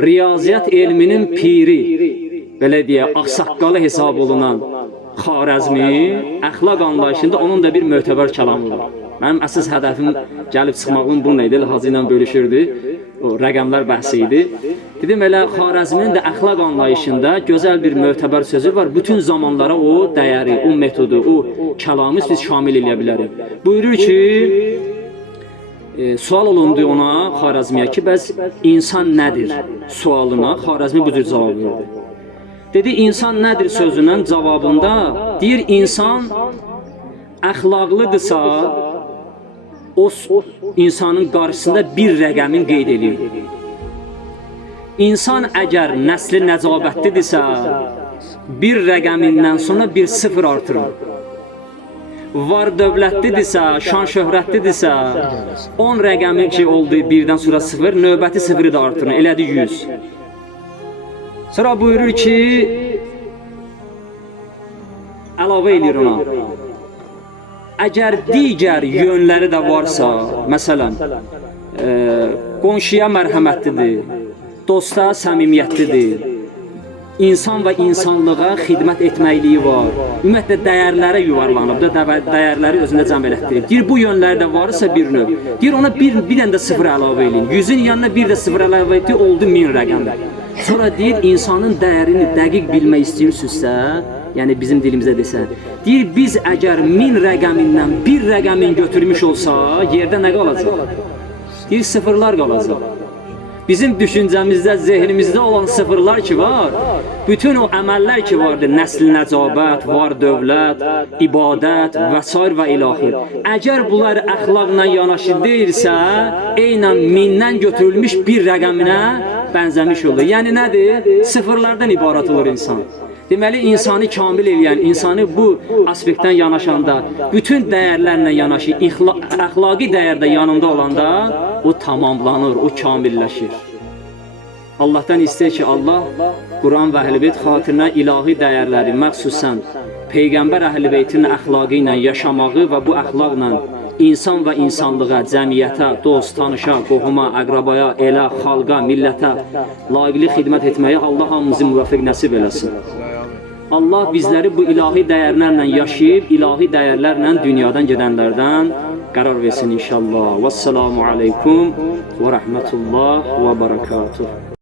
riyaziyyat elminin piri, belə deyək, ağsaqqalı hesab olunan Xarəzmi əxlaq anlayışında onun da bir mötəbər kəlamı var. Mənim əsas hədəfim gəlib çıxmağım bununla idi, Hacı ilə bölüşürdü, o rəqəmlər bəhsi idi. Dedim, elə Xarəzmin də əxlaq anlayışında gözəl bir mötəbər sözü var. Bütün zamanlara o dəyəri, o metodu, o kəlamı biz şamil eləyə bilərik. Buyurur ki, sual olundu ona Xarəzmiyə ki, bəs insan nədir sualına Xarəzmi bu cür cavab verdi. Dedi, insan nədir sözünün cavabında deyir, insan əxlaqlıdırsa o insanın qarşısında bir rəqəmin qeyd edir. İnsan əgər nəsli nəcabətlidirsə bir rəqəmindən sonra bir sıfır artırır. Var dövlətlidirsə, şan şöhrətlidirsə 10 rəqəmi ki oldu birdən sonra sıfır, növbəti sıfırı da artırır, elədi 100. Sonra buyurur ki, əlavə edir ona, əgər digər yönləri də varsa, məsələn, qonşuya mərhəmətlidir, dosta səmimiyyətlidir, insan və insanlığa xidmət etməkliyi var, ümumiyyətlə dəyərlərə yuvarlanıb da, dəyərləri özündə cəm elətdirir. Deyir, bu yönləri də varsa bir növ, deyir, ona bir dənə də sıfır əlavə edin, 100-ün yanına bir də sıfır əlavə etdi, oldu 1000 rəqəmdə. Sonra deyir, insanın dəyərini dəqiq bilmək istəyirsinizsə, yəni bizim dilimizdə desən, deyir, biz əgər 1000 rəqəmindən bir rəqəmin götürmüş olsa, yerdə nə qalacaq? Deyir, sıfırlar qalacaq. Bizim düşüncəmizdə, zehnimizdə olan sıfırlar ki var, bütün o əməllər ki vardır, nəsl nəcabət, var dövlət, ibadət və s. və ilaxır. Əgər bunlar əxlaqla yanaşı deyirsə, eynən 1000-dən götürülmüş bir rəqəminə bənzəmiş olur. Yəni nədir? Sıfırlardan ibarət olur insan. Deməli, insanı kamil eləyən, insanı bu aspektdən yanaşanda, bütün dəyərlərlə yanaşı, əxlaqi dəyərdə yanında olanda, o tamamlanır, o kamilləşir. Allah'tan istəyir ki, Allah Quran və Əhl-i-Beyt xatirinə ilahi dəyərləri, məxsusən Peyğəmbər Əhl-i-Beytin əxlaqı ilə yaşamağı və bu əxlaqla insan və insanlığa, cəmiyyətə, dost, tanışa, qohuma, əqrabaya, elə, xalqa, millətə layiqli xidmət etməyə Allah hamımızı müvəffiq nəsib eləsin. Allah bizləri bu ilahi dəyərlərlə yaşayıb, ilahi dəyərlərlə dünyadan gedənlərdən qərar versin inşallah. Vəssalamu aleykum və rəhmətullah və barakatuh.